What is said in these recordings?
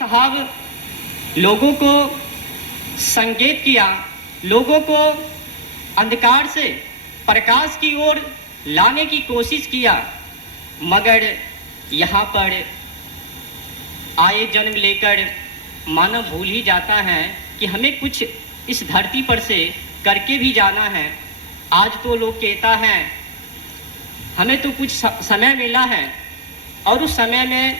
साहब लोगों को संकेत किया, लोगों को अंधकार से प्रकाश की ओर लाने की कोशिश किया, मगर यहाँ पर आए जन्म लेकर मानव भूल ही जाता है कि हमें कुछ इस धरती पर से करके भी जाना है। आज तो लोग कहता है हमें तो कुछ समय मिला है और उस समय में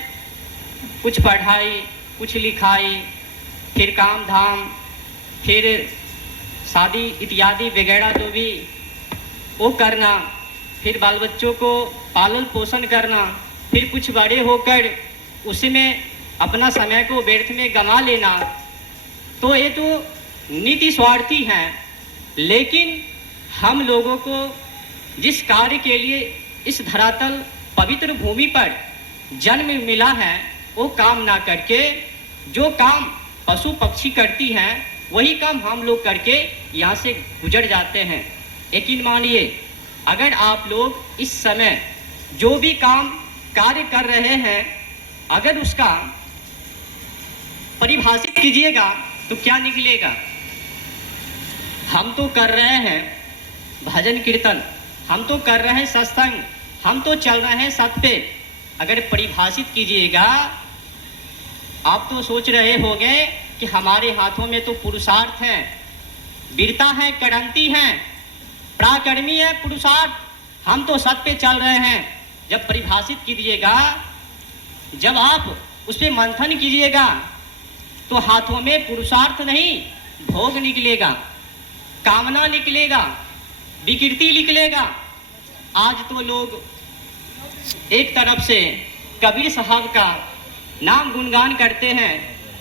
कुछ पढ़ाई, कुछ लिखाई, फिर काम धाम, फिर शादी इत्यादि वगैरह जो भी वो करना, फिर बाल बच्चों को पालन पोषण करना, फिर कुछ बड़े होकर उसमें अपना समय को व्यर्थ में गंवा लेना, तो ये तो नीति स्वार्थी हैं। लेकिन हम लोगों को जिस कार्य के लिए इस धरातल पवित्र भूमि पर जन्म मिला है वो काम ना करके जो काम पशु पक्षी करती हैं वही काम हम लोग करके यहाँ से गुजर जाते हैं। यकीन मानिए, अगर आप लोग इस समय जो भी काम कार्य कर रहे हैं अगर उसका परिभाषित कीजिएगा तो क्या निकलेगा। हम तो कर रहे हैं भजन कीर्तन, हम तो कर रहे हैं सत्संग, हम तो चल रहे हैं सत पे। अगर परिभाषित कीजिएगा, आप तो सोच रहे होंगे कि हमारे हाथों में तो पुरुषार्थ है, वीरता है, क्रांति है, पराक्रमी है पुरुषार्थ, हम तो सत पे चल रहे हैं। जब परिभाषित कीजिएगा, जब आप उस पर मंथन कीजिएगा तो हाथों में पुरुषार्थ नहीं भोग निकलेगा, कामना निकलेगा, विकृति निकलेगा। आज तो लोग एक तरफ से कबीर साहब का नाम गुणगान करते हैं,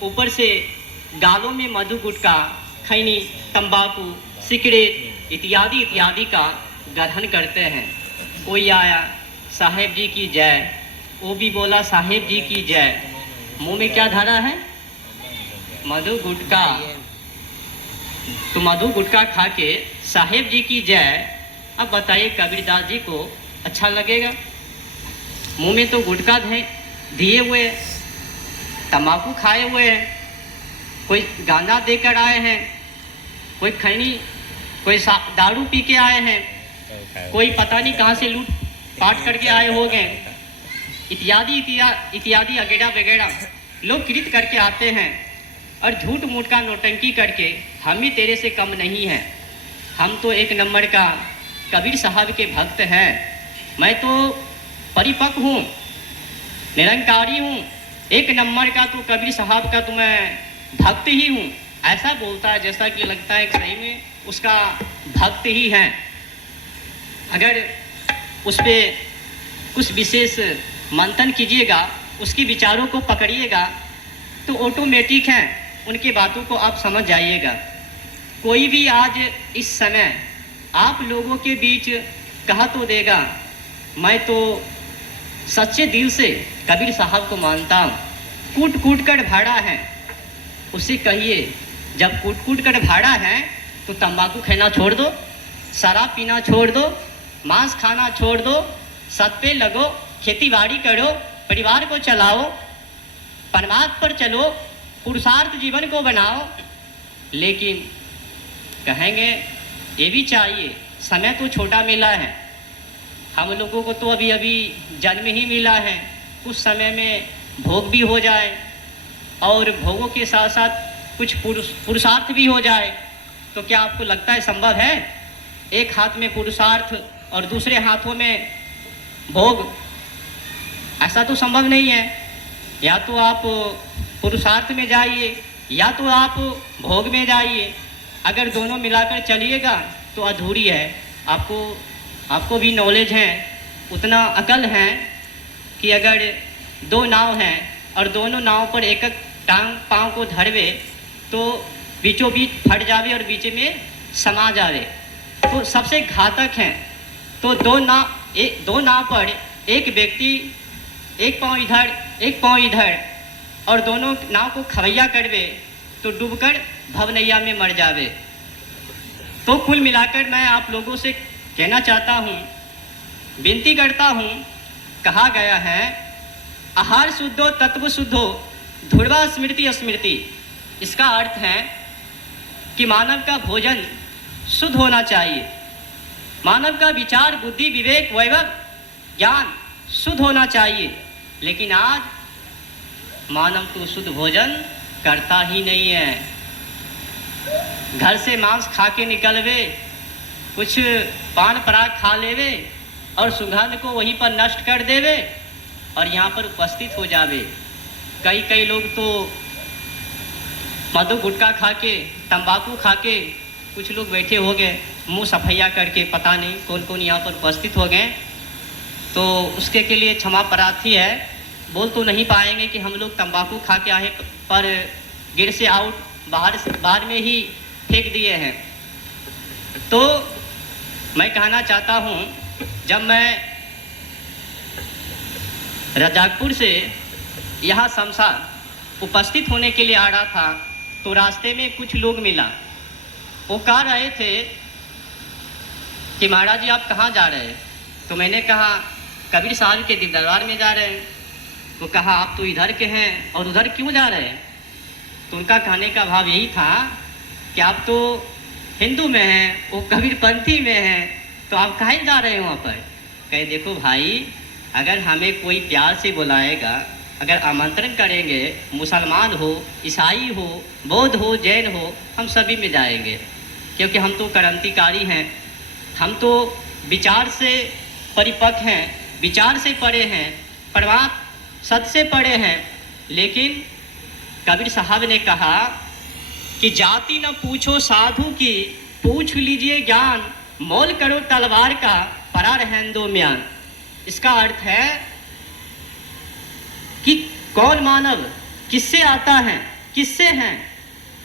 ऊपर से गालों में मधु गुटखा, खैनी, तंबाकू, सिगरेट इत्यादि इत्यादि का ग्रहण करते हैं। कोई आया साहेब जी की जय, वो भी बोला साहेब जी की जय, मुंह में क्या धरा है मधु गुटखा, तो मधु गुटखा खा के साहेब जी की जय। अब बताइए कबीरदास जी को अच्छा लगेगा? मुंह में तो गुटखा दिए हुए, तंबाकू खाए हुए हैं, कोई गांजा देकर आए हैं, कोई खैनी, कोई दारू पी के आए हैं, कोई पता नहीं कहाँ से लूट पाट करके आए हो गए, इत्यादि इत्यादि वगैरह वगैरह लोग कृत करके आते हैं और झूठ मूठ का नौटंकी करके हम ही तेरे से कम नहीं हैं, हम तो एक नंबर का कबीर साहब के भक्त हैं, मैं तो परिपक्व हूँ, निरंकारी हूँ, एक नंबर का तो कबीर साहब का तो मैं भक्त ही हूँ। ऐसा बोलता है जैसा कि लगता है सही में उसका भक्त ही है। अगर उस पर कुछ विशेष मंथन कीजिएगा, उसके विचारों को पकड़िएगा तो ऑटोमेटिक है उनकी बातों को आप समझ जाइएगा। कोई भी आज इस समय आप लोगों के बीच कहा तो देगा मैं तो सच्चे दिल से कबीर साहब को मानता हूँ, कूट कूट कर भाड़ा है। उसे कहिए जब कूट कूट कर भाड़ा है तो तंबाकू खाना छोड़ दो, शराब पीना छोड़ दो, मांस खाना छोड़ दो, सत पे लगो, खेती बाड़ी करो, परिवार को चलाओ, परमात्मा पर चलो, पुरुषार्थ जीवन को बनाओ। लेकिन कहेंगे ये भी चाहिए, समय तो छोटा मिला है, हम लोगों को तो अभी अभी जन्म ही मिला है, कुछ समय में भोग भी हो जाए और भोगों के साथ साथ कुछ पुरुषार्थ भी हो जाए, तो क्या आपको लगता है संभव है एक हाथ में पुरुषार्थ और दूसरे हाथों में भोग? ऐसा तो संभव नहीं है। या तो आप पुरुषार्थ में जाइए या तो आप भोग में जाइए। अगर दोनों मिलाकर चलिएगा तो अधूरी है। आपको भी नॉलेज है, उतना अकल है कि अगर दो नाव हैं और दोनों नाव पर एक एक टांग पाँव को धरवे तो बीचों बीच फट जावे और बीच में समा जावे, तो सबसे घातक हैं। तो दो नाव पर एक व्यक्ति एक पाँव इधर एक पाँव इधर और दोनों नाव को खवैया करवे तो डूबकर भवनैया में मर जावे। तो कुल मिलाकर मैं आप लोगों से कहना चाहता हूँ, विनती करता हूँ, कहा गया है आहार शुद्धो तत्व शुद्धो ध्रुवा स्मृति स्मृति, इसका अर्थ है कि मानव का भोजन शुद्ध होना चाहिए, मानव का विचार बुद्धि विवेक वैभव ज्ञान शुद्ध होना चाहिए। लेकिन आज मानव तो शुद्ध भोजन करता ही नहीं है। घर से मांस खा के निकलवे, कुछ पान पराग खा लेवे और सुगंध को वहीं पर नष्ट कर देवे और यहाँ पर उपस्थित हो जावे। कई लोग तो मधु गुटखा खा के तंबाकू खा के कुछ लोग बैठे हो गए मुंह सफैया करके, पता नहीं कौन कौन यहाँ पर उपस्थित हो गए। तो उसके के लिए क्षमा प्रार्थी है, बोल तो नहीं पाएंगे कि हम लोग तंबाकू खा के आए पर गिर से आउट बाहर में ही फेंक दिए हैं। तो मैं कहना चाहता हूँ, जब मैं रजाकपुर से यहाँ शमशान उपस्थित होने के लिए आ रहा था तो रास्ते में कुछ लोग मिला। वो कह रहे थे कि महाराज जी आप कहाँ जा रहे हैं? तो मैंने कहा कबीर साहब के दरबार में जा रहे हैं। वो कहा आप तो इधर के हैं और उधर क्यों जा रहे हैं? तो उनका कहने का भाव यही था कि आप तो हिंदू में हैं, वो कबीरपंथी में हैं, तो आप कहीं जा रहे हैं वहाँ पर? कहे देखो भाई, अगर हमें कोई प्यार से बुलाएगा, अगर आमंत्रण करेंगे, मुसलमान हो ईसाई हो बौद्ध हो जैन हो, हम सभी में जाएंगे, क्योंकि हम तो क्रांतिकारी हैं, हम तो विचार से परिपक्व हैं, विचार से पढ़े हैं, परमात्म सत्य से पढ़े हैं। लेकिन कबीर साहब ने कहा कि जाति न पूछो साधु की, पूछ लीजिए ज्ञान, मोल करो तलवार का, परा रहन दो म्यान। इसका अर्थ है कि कौन मानव किससे आता है, किससे हैं,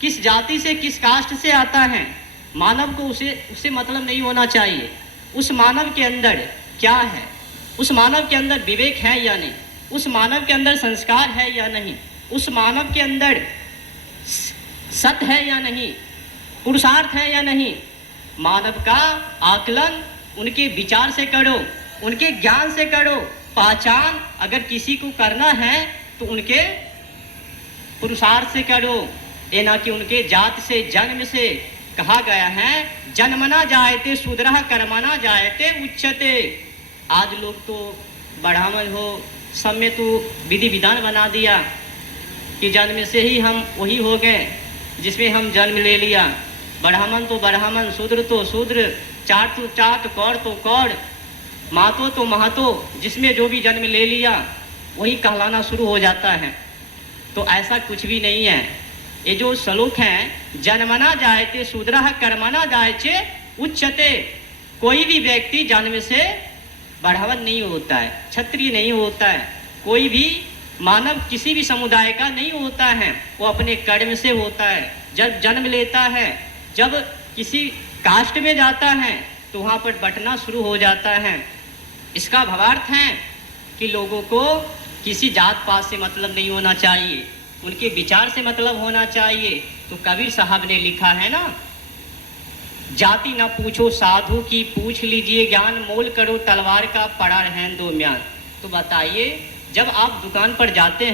किस जाति से किस कास्ट से आता है, मानव को उससे मतलब नहीं होना चाहिए। उस मानव के अंदर क्या है, उस मानव के अंदर विवेक है या नहीं, उस मानव के अंदर संस्कार है या नहीं, उस मानव के अंदर सत्य है या नहीं, पुरुषार्थ है या नहीं। मानव का आकलन उनके विचार से करो, उनके ज्ञान से करो। पहचान अगर किसी को करना है तो उनके पुरुषार्थ से करो, ये ना कि उनके जात से जन्म से। कहा गया है जन्मना जायते शूद्रः कर्मणा जायते उच्यते। आज लोग तो ब्राह्मण हो सब में तो विधि विधान बना दिया कि जन्म से ही हम वही हो गए जिसमें हम जन्म ले लिया। ब्राह्मण तो ब्राह्मण, शूद्र तो शूद्र, चाट तो चाट, कौड़ तो कौड़, महतो तो महतो, जिसमें जो भी जन्म ले लिया वही कहलाना शुरू हो जाता है। तो ऐसा कुछ भी नहीं है। ये जो श्लोक हैं, जन्मना जायते शूद्रः कर्मणा जायते उच्यते, कोई भी व्यक्ति जन्म से ब्राह्मण नहीं होता है, क्षत्रिय नहीं होता है, कोई भी मानव किसी भी समुदाय का नहीं होता है, वो अपने कर्म से होता है। जब जन्म लेता है, जब किसी कास्ट में जाता है तो वहाँ पर बंटना शुरू हो जाता है। इसका भावार्थ है कि लोगों को किसी जात पात से मतलब नहीं होना चाहिए, उनके विचार से मतलब होना चाहिए। तो कबीर साहब ने लिखा है ना, जाति न पूछो साधु की, पूछ लीजिए ज्ञान, मोल करो तलवार का, पड़ा रहन दो म्यान। तो बताइए, जब आप दुकान पर जाते हैं